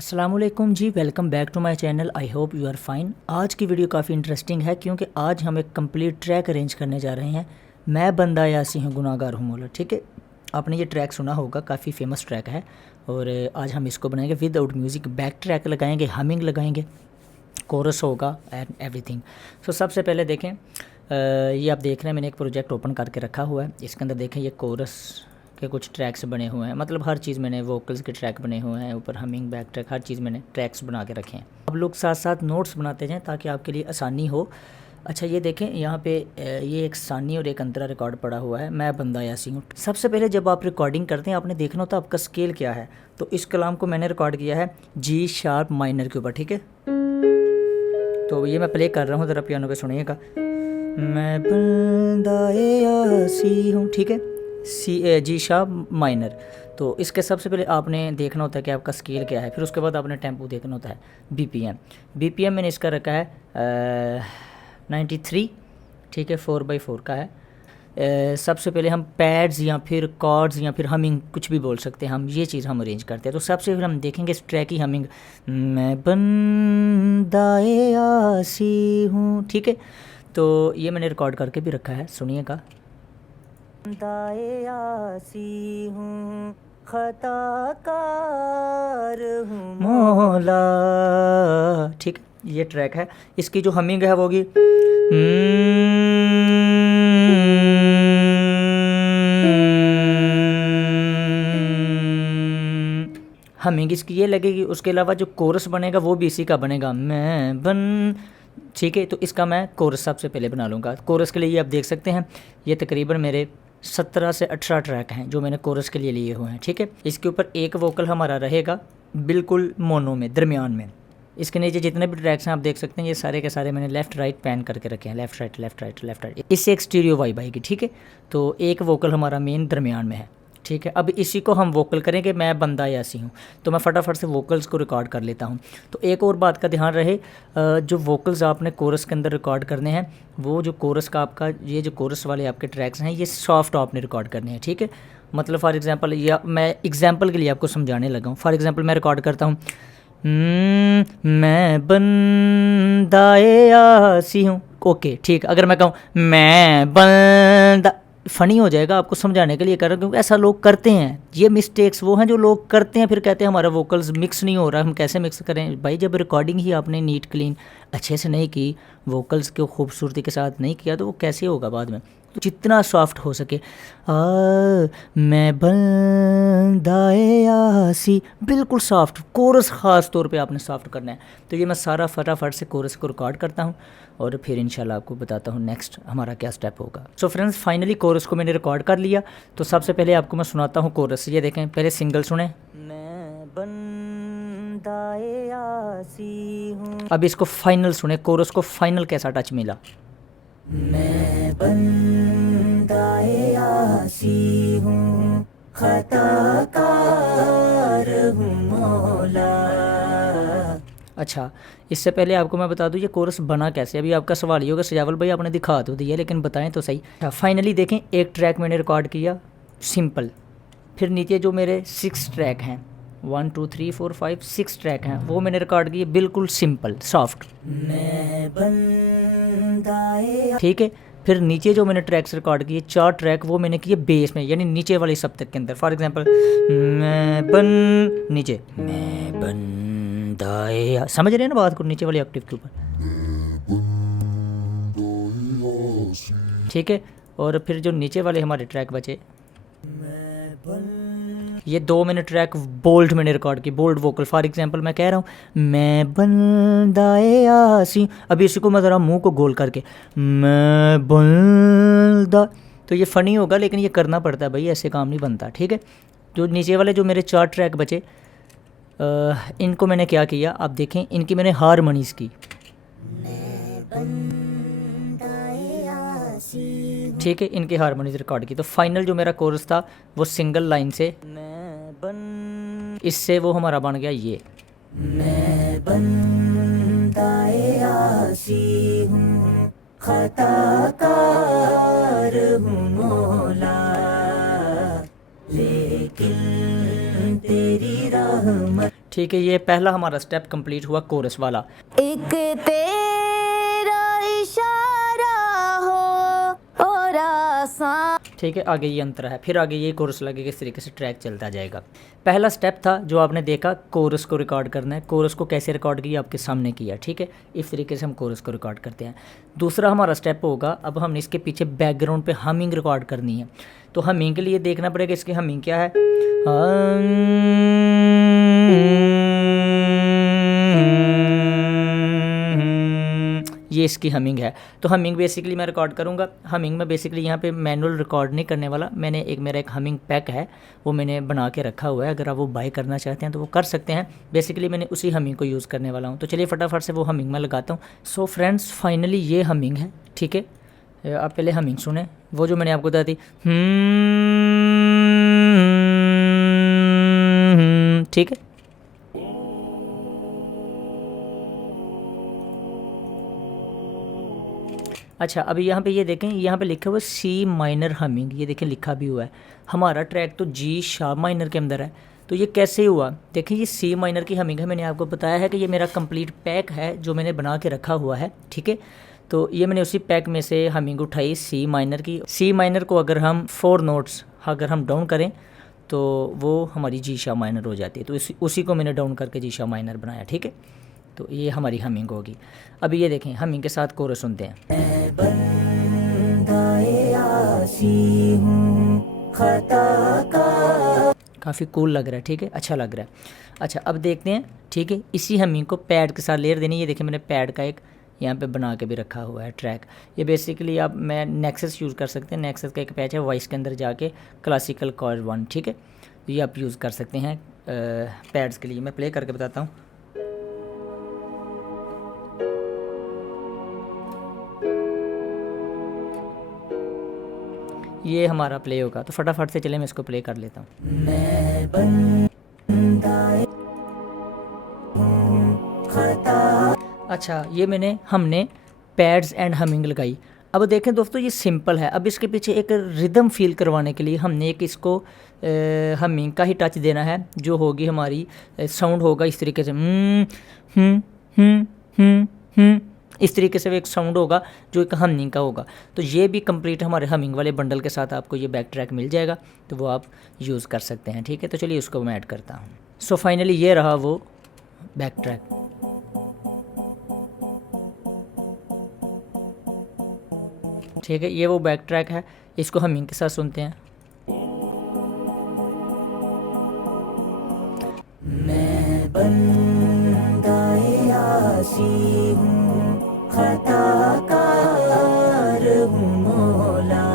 अस्सलामुअलैकुम जी, welcome back to my channel. I hope you are fine. आज की वीडियो काफ़ी इंटरेस्टिंग है क्योंकि आज हम एक कंप्लीट ट्रैक अरेंज करने जा रहे हैं। मैं बंदा यासी हूँ, गुनाहगार हूँ मौला। ठीक है, आपने ये ट्रैक सुना होगा, काफ़ी फेमस ट्रैक है। और आज हम इसको बनाएंगे विदाउट म्यूज़िक, बैक ट्रैक लगाएंगे, हमिंग लगाएंगे, कोरस होगा एंड एवरीथिंग। सो सबसे पहले देखें, ये आप देख रहे हैं मैंने एक प्रोजेक्ट ओपन करके रखा हुआ है। इसके अंदर देखें ये कोरस के कुछ ट्रैक्स बने हुए हैं, मतलब हर चीज़ मैंने वोकल्स के ट्रैक बने हुए हैं, ऊपर हमिंग, बैक ट्रैक, हर चीज़ मैंने ट्रैक्स बना के रखे हैं। आप लोग साथ साथ नोट्स बनाते जाएं ताकि आपके लिए आसानी हो। अच्छा, ये देखें यहाँ पे ये एक सानी और एक अंतरा रिकॉर्ड पड़ा हुआ है, मैं बंदा यासी हूँ। सबसे पहले जब आप रिकॉर्डिंग करते हैं आपने देखना होता है आपका स्केल क्या है। तो इस कलाम को मैंने रिकॉर्ड किया है जी शार्प माइनर के ऊपर। ठीक है, तो ये मैं प्ले कर रहा हूँ, ज़रा पियानो पे सुनिएगा। मैं बंदा यासी हूँ, ठीक है, जी शार्प माइनर। तो इसके सबसे पहले आपने देखना होता है कि आपका स्केल क्या है, फिर उसके बाद आपने टेम्पो देखना होता है। बीपीएम मैंने इसका रखा है 93। ठीक है, 4/4 का है। सबसे पहले हम पैड्स या फिर कॉर्ड्स या फिर हमिंग कुछ भी बोल सकते हैं, हम ये चीज़ हम अरेंज करते हैं। तो सबसे पहले हम देखेंगे इस ट्रैक की हमिंग, मैं बंदाए आसी हूँ। ठीक है, तो ये मैंने रिकॉर्ड करके भी रखा है, सुनिएगा। बंदाए आसी हूँ, खताकार हूँ मौला। ठीक है, ये ट्रैक है। इसकी जो हमिंग है वो होगी हमिंग इसकी ये लगेगी। उसके अलावा जो कोरस बनेगा वो भी इसी का बनेगा, मैं बन। ठीक है, तो इसका मैं कोरस सबसे पहले बना लूँगा। कोरस के लिए ये आप देख सकते हैं, ये तकरीबन मेरे 17 से 18 ट्रैक हैं जो मैंने कोरस के लिए लिए हुए हैं। ठीक है, इसके ऊपर एक वोकल हमारा रहेगा बिल्कुल मोनो में, दरमियान में। इसके नीचे जितने भी ट्रैक्स हैं आप देख सकते हैं, ये सारे के सारे मैंने लेफ़्ट राइट पैन करके रखे हैं, left right left right left right. इससे एक स्टीरियो वाइब आएगी। ठीक है, तो एक वोकल हमारा मेन दरमियान में है। ठीक है, अब इसी को हम वोकल करेंगे, मैं बंदा यासी हूँ। तो मैं फटाफट से वोकल्स को रिकॉर्ड कर लेता हूँ। तो एक और बात का ध्यान रहे, जो वोकल्स आपने कोरस के अंदर रिकॉर्ड करने हैं, वो जो कोरस का आपका ये जो कोरस वाले आपके ट्रैक्स हैं ये सॉफ्ट आपने रिकॉर्ड करने हैं। ठीक है, मतलब फॉर एग्जांपल, या मैं एग्जांपल के लिए आपको समझाने लगा हूँ। फॉर एग्जांपल मैं रिकॉर्ड करता हूँ, मैं बंदाए यासी हूँ। ओके, ठीक। अगर मैं कहूँ मैं बंदा, फ़नी हो जाएगा, आपको समझाने के लिए कर रहा हूँ क्योंकि ऐसा लोग करते हैं। ये मिस्टेक्स वो हैं जो लोग करते हैं, फिर कहते हैं हमारा वोकल्स मिक्स नहीं हो रहा, हम कैसे मिक्स करें। भाई, जब रिकॉर्डिंग ही आपने नीट क्लीन अच्छे से नहीं की, वोकल्स को खूबसूरती के साथ नहीं किया, तो वो कैसे होगा बाद में। तो जितना सॉफ्ट हो सके, मैं बंदाए यासी, बिल्कुल सॉफ्ट। कोरस ख़ास तौर पे आपने सॉफ्ट करना है। तो ये मैं सारा फटाफट से कोरस को रिकॉर्ड करता हूँ और फिर इंशाल्लाह आपको बताता हूँ नेक्स्ट हमारा क्या स्टेप होगा। सो फ्रेंड्स, फाइनली कोरस को मैंने रिकॉर्ड कर लिया। तो सबसे पहले आपको मैं सुनाता हूँ कोरस। ये देखें, पहले सिंगल सुने, मैं बंदाए यासी हूँ। अब इसको फाइनल सुने, कोरस को फाइनल कैसा टच मिला, मैं बंदाए यासी हूँ, खताकार हूँ मौला। अच्छा, इससे पहले आपको मैं बता दूं ये कोरस बना कैसे। अभी आपका सवाल ये होगा सजावल भाई आपने दिखा तो दिया, लेकिन बताएं तो सही। फाइनली देखें, एक ट्रैक मैंने रिकॉर्ड किया सिंपल, फिर नीचे जो मेरे 6 ट्रैक हैं, 1 2 3 4 5 6 ट्रैक हैं, वो मैंने रिकॉर्ड किए बिल्कुल सिंपल सॉफ्ट, मैं बंदाए। ठीक है, फिर नीचे जो मैंने ट्रैक्स रिकॉर्ड किए 4 ट्रैक, वो मैंने किए बेस में, यानी नीचे वाली सप्तक के अंदर। फॉर एग्जांपल, मैं बन, नीचे मैं बंदाए, समझ रहे हैं ना बात को, नीचे वाली ऑक्टेव के ऊपर। ठीक है, और फिर जो नीचे वाले हमारे ट्रैक बचे, ये 2 मैंने ट्रैक बोल्ड मैंने रिकॉर्ड की, बोल्ड वोकल। फॉर एग्जांपल मैं कह रहा हूँ मैं बंदाए यासी, अभी इसी को मैं ज़रा मुंह को गोल करके मैं बंदा, तो ये फ़नी होगा लेकिन ये करना पड़ता है भाई, ऐसे काम नहीं बनता। ठीक है, जो नीचे वाले जो मेरे 4 ट्रैक बचे, इनको मैंने क्या किया आप देखें, इनकी मैंने हारमोनीज़ की। ठीक है, इनके हारमोनीज रिकॉर्ड की। तो फाइनल जो मेरा कोरस था वो सिंगल लाइन से मैं बन, इससे वो हमारा बन गया ये, मैं बंदाए आसी हूँ, खताकार हूँ मौला, लेकिन तेरी रहमत ठीक है, ये पहला हमारा स्टेप कंप्लीट हुआ कोरस वाला। एक तेरा इशारा हो और आसान। ठीक है, आगे ये अंतर है, फिर आगे ये कोरस लगेगा, इस तरीके से ट्रैक चलता जाएगा। पहला स्टेप था जो आपने देखा, कोरस को रिकॉर्ड करना है। कोरस को कैसे रिकॉर्ड किया, आपके सामने किया। ठीक है, इस तरीके से हम कोरस को रिकॉर्ड करते हैं। दूसरा हमारा स्टेप होगा, अब हमने इसके पीछे बैकग्राउंड पे हमिंग रिकॉर्ड करनी है। तो हमिंग के लिए देखना पड़ेगा इसकी हमिंग क्या है। ये इसकी हमिंग है। तो हमिंग बेसिकली मैं रिकॉर्ड करूँगा। हमिंग में बेसिकली यहाँ पे मैनुअल रिकॉर्ड नहीं करने वाला, मैंने मेरा एक हमिंग पैक है वो मैंने बना के रखा हुआ है। अगर आप वो बाय करना चाहते हैं तो वो कर सकते हैं। बेसिकली मैंने उसी हमिंग को यूज़ करने वाला हूँ। तो चलिए फटाफट से वो हमिंग मैं लगाता हूँ। सो फ्रेंड्स, फाइनली ये हमिंग है। ठीक है, आप पहले हमिंग सुने, वो जो मैंने आपको बताई थी। ठीक है, अच्छा अभी यहाँ पे ये देखें, यहाँ पे लिखा हुआ है सी माइनर हमिंग। ये देखें लिखा भी हुआ है। हमारा ट्रैक तो जी शार्प माइनर के अंदर है, तो ये कैसे हुआ। देखिए ये सी माइनर की हमिंग है। मैंने आपको बताया है कि ये मेरा कंप्लीट पैक है जो मैंने बना के रखा हुआ है। ठीक है, तो ये मैंने उसी पैक में से हमिंग उठाई सी माइनर की। सी माइनर को अगर हम 4 नोट्स अगर हम डाउन करें तो वो हमारी जी शार्प माइनर हो जाती है। तो उसी को मैंने डाउन करके जी शार्प माइनर बनाया। ठीक है, तो ये हमारी हमिंग होगी। अभी ये देखें, हमिंग के साथ कोरस सुनते हैं। काफ़ी कूल लग रहा है। ठीक है, अच्छा लग रहा है। अच्छा अब देखते हैं। ठीक है, इसी हमिंग को पैड के साथ लेयर देनी। ये देखें मैंने पैड का एक यहाँ पे बना के भी रखा हुआ है ट्रैक। ये बेसिकली आप मैं नेक्सस यूज़ कर सकते हैं। नेक्सस का एक पैच है, वॉइस के अंदर जाके क्लासिकल कॉर्ड 1। ठीक है, ये आप यूज़ कर सकते हैं पैड्स के लिए। मैं प्ले करके बताता हूँ। ये हमारा प्ले होगा, तो फटाफट से चले मैं इसको प्ले कर लेता हूँ। अच्छा, ये हमने पैड्स एंड हमिंग लगाई। अब देखें दोस्तों, ये सिंपल है। अब इसके पीछे एक रिदम फील करवाने के लिए हमने एक इसको हमिंग का ही टच देना है, जो होगी हमारी साउंड होगा इस तरीके से। इस तरीके से एक साउंड होगा जो एक हमिंग का होगा। तो ये भी कंप्लीट हमारे हमिंग वाले बंडल के साथ आपको ये बैक ट्रैक मिल जाएगा, तो वो आप यूज़ कर सकते हैं। ठीक है, तो चलिए उसको मैं ऐड करता हूँ। सो फाइनली ये रहा वो बैक ट्रैक। ठीक है, ये वो बैक ट्रैक है, इसको हमिंग के साथ सुनते हैं। मैं बंदाए आसी हूँ, खताकार हूँ मौला,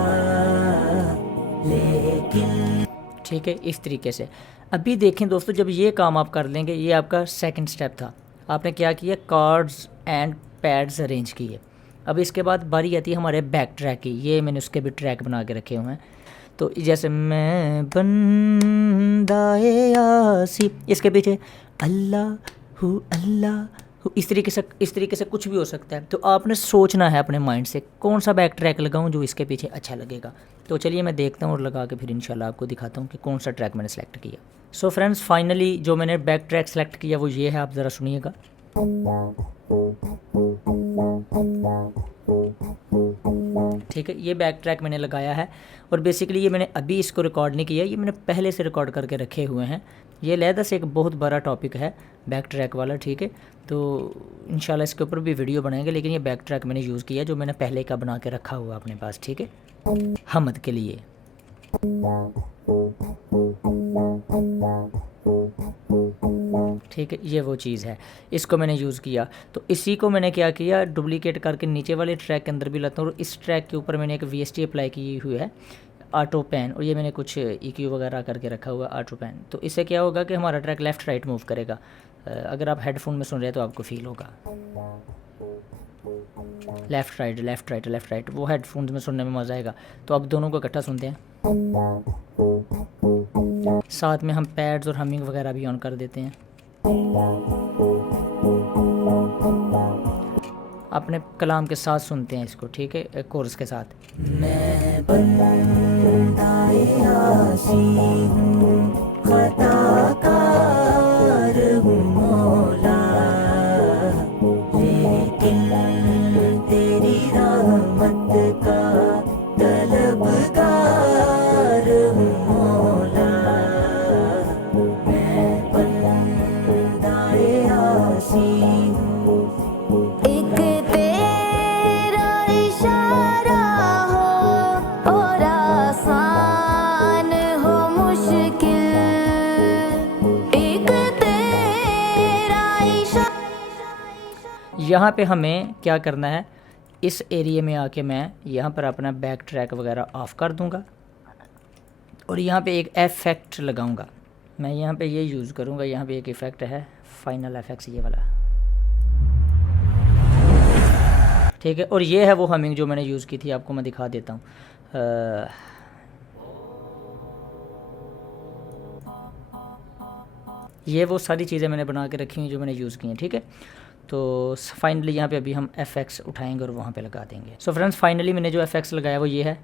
लेकिन। ठीक है, इस तरीके से। अभी देखें दोस्तों, जब ये काम आप कर लेंगे, ये आपका सेकंड स्टेप था। आपने क्या किया, कार्ड्स एंड पैड्स अरेंज किए। अब इसके बाद बारी आती है हमारे बैक ट्रैक की। ये मैंने उसके भी ट्रैक बना के रखे हुए हैं। तो जैसे मैं बंदाए आसी, इसके पीछे अल्लाह अल्लाह, इस तरीके से कुछ भी हो सकता है। तो आपने सोचना है अपने माइंड से कौन सा बैक ट्रैक लगाऊं जो इसके पीछे अच्छा लगेगा। तो चलिए मैं देखता हूं और लगा के फिर इंशाल्लाह आपको दिखाता हूं कि कौन सा ट्रैक मैंने सेलेक्ट किया। सो फ्रेंड्स, फाइनली जो मैंने बैक ट्रैक सेलेक्ट किया वो ये है, आप ज़रा सुनिएगा। ठीक है, ये बैक ट्रैक मैंने लगाया है। और बेसिकली ये मैंने अभी इसको रिकॉर्ड नहीं किया, ये मैंने पहले से रिकॉर्ड करके रखे हुए हैं। ये लहदा से एक बहुत बड़ा टॉपिक है बैक ट्रैक वाला। ठीक है, तो इंशाल्लाह इसके ऊपर भी वीडियो बनाएंगे, लेकिन ये बैक ट्रैक मैंने यूज़ किया जो मैंने पहले का बना के रखा हुआ अपने पास। ठीक है, हमद के लिए। ठीक है, ये वो चीज़ है, इसको मैंने यूज़ किया। तो इसी को मैंने क्या किया, डुप्लीकेट करके नीचे वाले ट्रैक के अंदर भी लाता हूँ। और इस ट्रैक के ऊपर मैंने एक VST अप्लाई की हुई है, ऑटो पैन। और ये मैंने कुछ EQ वगैरह करके रखा हुआ ऑटो पैन। तो इससे क्या होगा कि हमारा ट्रैक लेफ़्ट राइट मूव करेगा। अगर आप हेडफोन में सुन रहे हैं तो आपको फील होगा लेफ़्ट राइट, वो हेडफोन्स में सुनने में मज़ा आएगा। तो अब दोनों को इकट्ठा सुनते हैं, साथ में हम पैड्स और हमिंग वगैरह भी ऑन कर देते हैं। अपने कलाम के साथ सुनते हैं इसको। ठीक है, कोर्स के साथ। मैं बंदाए आसी हूँ, खताकार हूँ यहाँ पे हमें क्या करना है, इस एरिया में आके मैं यहाँ पर अपना बैक ट्रैक वगैरह ऑफ़ कर दूँगा और यहाँ पे एक इफ़ेक्ट लगाऊँगा। मैं यहाँ पे ये यूज़ करूँगा, यहाँ पे एक इफ़ेक्ट है फाइनल एफेक्ट्स ये वाला, ठीक है। और ये है वो हमिंग जो मैंने यूज़ की थी, आपको मैं दिखा देता हूँ। ये वो सारी चीज़ें मैंने बना के रखी हुई जो मैंने यूज़ की हैं, ठीक है। तो फाइनली यहाँ पे अभी हम एफएक्स उठाएंगे और वहाँ पे लगा देंगे। सो फ्रेंड्स फाइनली मैंने जो एफएक्स लगाया वो ये है,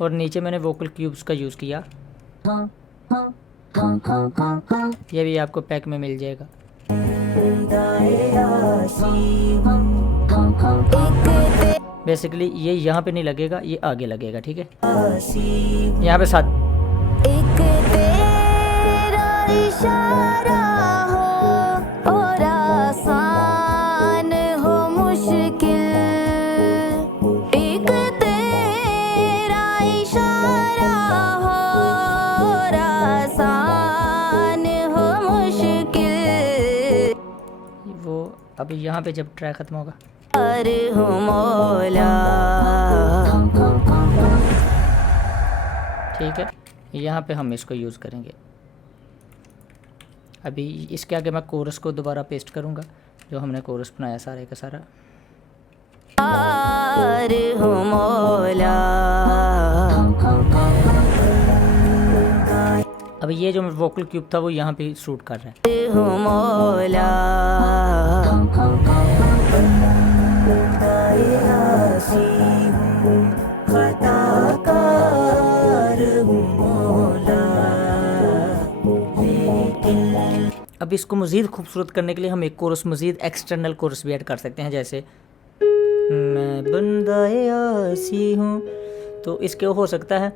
और नीचे मैंने वोकल क्यूब्स का यूज़ किया। ये भी आपको पैक में मिल जाएगा। बेसिकली ये यहाँ पे नहीं लगेगा, ये आगे लगेगा, ठीक है। यहाँ पे साथ एक तेरा इशारा हो और आसान हो मुश्किल, एक तेरा इशारा हो और आसान हो मुश्किल, वो अभी यहाँ पे जब ट्रैक ख़त्म होगा हो मौला, ठीक है। यहाँ पे हम इसको यूज़ करेंगे। अभी इसके आगे मैं कोरस को दोबारा पेस्ट करूँगा, जो हमने कोरस बनाया सारे का सारा। हो मौला, अब ये जो वोकल क्यूब था वो यहाँ पे शूट कर रहा है। हो मौला, अब इसको मज़ीद खूबसूरत करने के लिए हम एक कोरस मज़ीद एक्सटर्नल कोरस भी ऐड कर सकते हैं, जैसे मैं बंदा आसी हूँ, तो इसके हो सकता है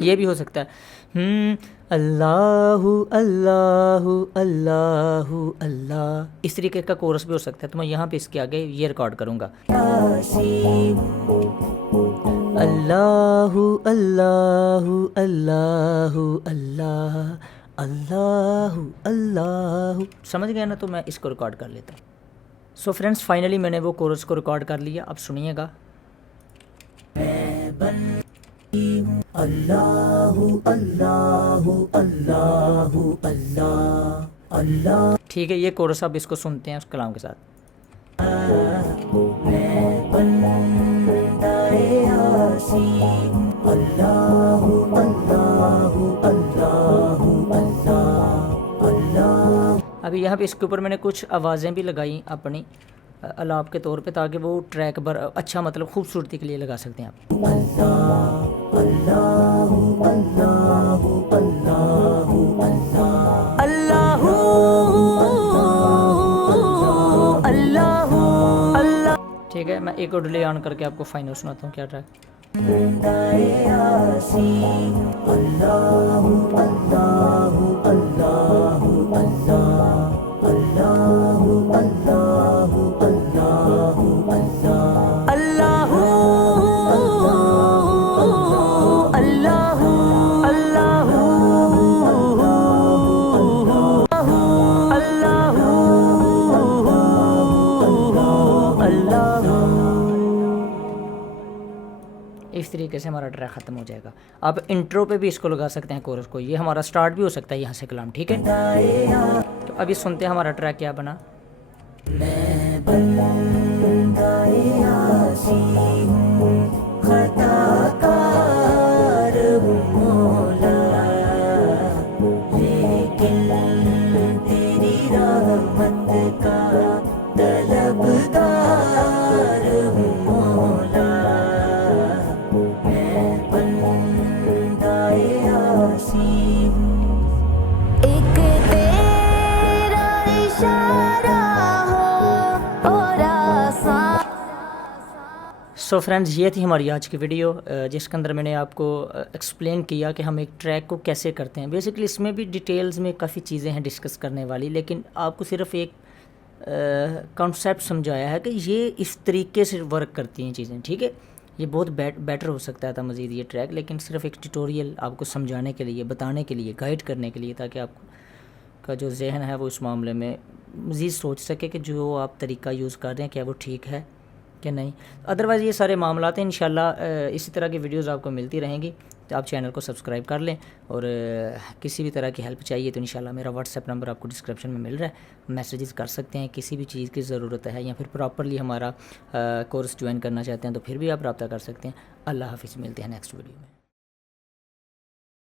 ये भी हो सकता है अल्लाहु अल्लाहु अल्लाहु अल्लाह, इस तरीके का कोरस भी हो सकता है। तो मैं यहाँ पे इसके आगे ये रिकॉर्ड करूँगा, अल्लाहु अल्लाहु अल्लाहु अल्लाह अल्लाहु अल्लाहु, समझ गया ना। तो मैं इसको रिकॉर्ड कर लेता हूँ। सो फ्रेंड्स फाइनली मैंने वो कोरस को रिकॉर्ड कर लिया। अब सुनिएगा, अल्लाहु अल्लाहु अल्लाहु अल्लाह अल्लाह, ठीक है। ये कोरस अब इसको सुनते हैं उस कलाम के साथ। अल्लाहु अल्लाहु अल्लाहु अल्लाह। अभी यहाँ पे इसके ऊपर मैंने कुछ आवाज़ें भी लगाई अपनी अलाप के तौर पे, ताकि वो ट्रैक पर अच्छा मतलब खूबसूरती के लिए लगा सकते हैं आप। अल्लाहु अल्लाहु अल्लाहु अल्लाहु अल्लाहु अल्लाह, ठीक है। मैं एक और डिले ऑन करके आपको फाइनल सुनाता हूँ क्या ट्रैक। अल्लाहु अल्लाहु अल्लाहु अल्लाह अल्लाहु अल्लाहु अल्लाहु अल्लाह अल्लाहु अल्लाहु अल्लाहु अल्लाहु। इस तरीके से हमारा ट्रैक ख़त्म हो जाएगा। अब इंट्रो पे भी इसको लगा सकते हैं कोरस को, ये हमारा स्टार्ट भी हो सकता है यहाँ से कलाम, ठीक है। तो अभी सुनते हैं हमारा ट्रैक क्या बना। मैं बंदाए आसी हूँ, खताकार हूँ मौला, लेकिन तेरी रहमत का तलबगार हूँ मौला, मैं बंदाए आसी हूँ, एक तेरा इशारा हो और आसान। सो फ्रेंड्स ये थी हमारी आज की वीडियो, जिसके अंदर मैंने आपको एक्सप्लेन किया कि हम एक ट्रैक को कैसे करते हैं। बेसिकली इसमें भी डिटेल्स में काफ़ी चीज़ें हैं डिस्कस करने वाली, लेकिन आपको सिर्फ एक कॉन्सेप्ट समझाया है कि ये इस तरीके से वर्क करती हैं चीज़ें, ठीक है। ये बहुत बेटर हो सकता था मज़ीद ये ट्रैक, लेकिन सिर्फ एक ट्यूटोरियल आपको समझाने के लिए, बताने के लिए, गाइड करने के लिए, ताकि आपको का जो जहन है वो इस मामले में मज़ीद सोच सके कि जो आप तरीका यूज़ कर रहे हैं क्या वो ठीक है कि नहीं। अदरवाइज़ ये सारे मामलात हैं, इंशाल्लाह इसी तरह की वीडियोज़ आपको मिलती रहेंगी। तो आप चैनल को सब्सक्राइब कर लें, और किसी भी तरह की हेल्प चाहिए तो इंशाल्लाह मेरा व्हाट्सएप नंबर आपको डिस्क्रिप्शन में मिल रहा है, मैसेजेस कर सकते हैं। किसी भी चीज़ की ज़रूरत है या फिर प्रॉपरली हमारा कोर्स ज्वाइन करना चाहते हैं तो फिर भी आप रब्ता कर सकते हैं। अल्लाह हाफिज़, मिलते हैं नेक्स्ट वीडियो में।